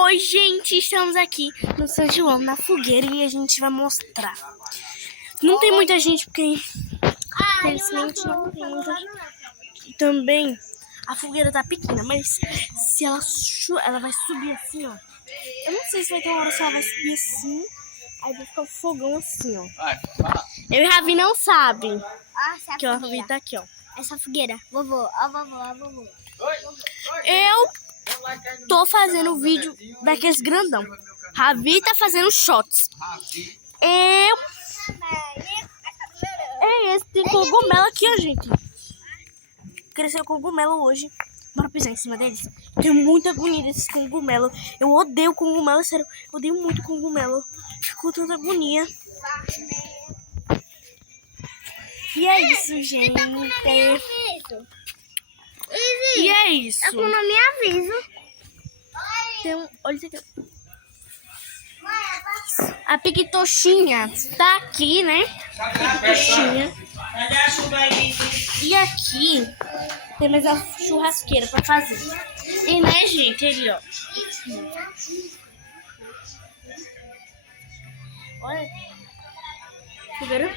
Oi, gente, estamos aqui no São João, na fogueira, e a gente vai mostrar. Não tem muita gente, porque infelizmente não tem muita gente. E também a fogueira tá pequena, mas se ela vai subir assim, ó. Eu não sei se vai ter uma hora se ela vai subir assim, aí vai ficar o fogão assim, ó. Eu e a Ravi não sabe. Que a Ravi tá aqui, ó. Essa fogueira, vovô, ó vovô. Eu tô fazendo vídeo daqueles grandão. Ravi tá fazendo shots. É esse, tem cogumelo aqui, ó, gente. Cresceu cogumelo hoje. Bora pisar em cima deles. Tenho muita agonia desses cogumelos. Eu odeio cogumelo, sério. Eu odeio muito cogumelo. Fico com tanta agonia. E é isso, gente. E é isso. Eu não me aviso. Olha isso aqui. A piquitoxinha tá aqui, né? Piquitoxinha. E aqui tem mais a churrasqueira pra fazer. E né, gente, ali, ó. Olha. Fogueira.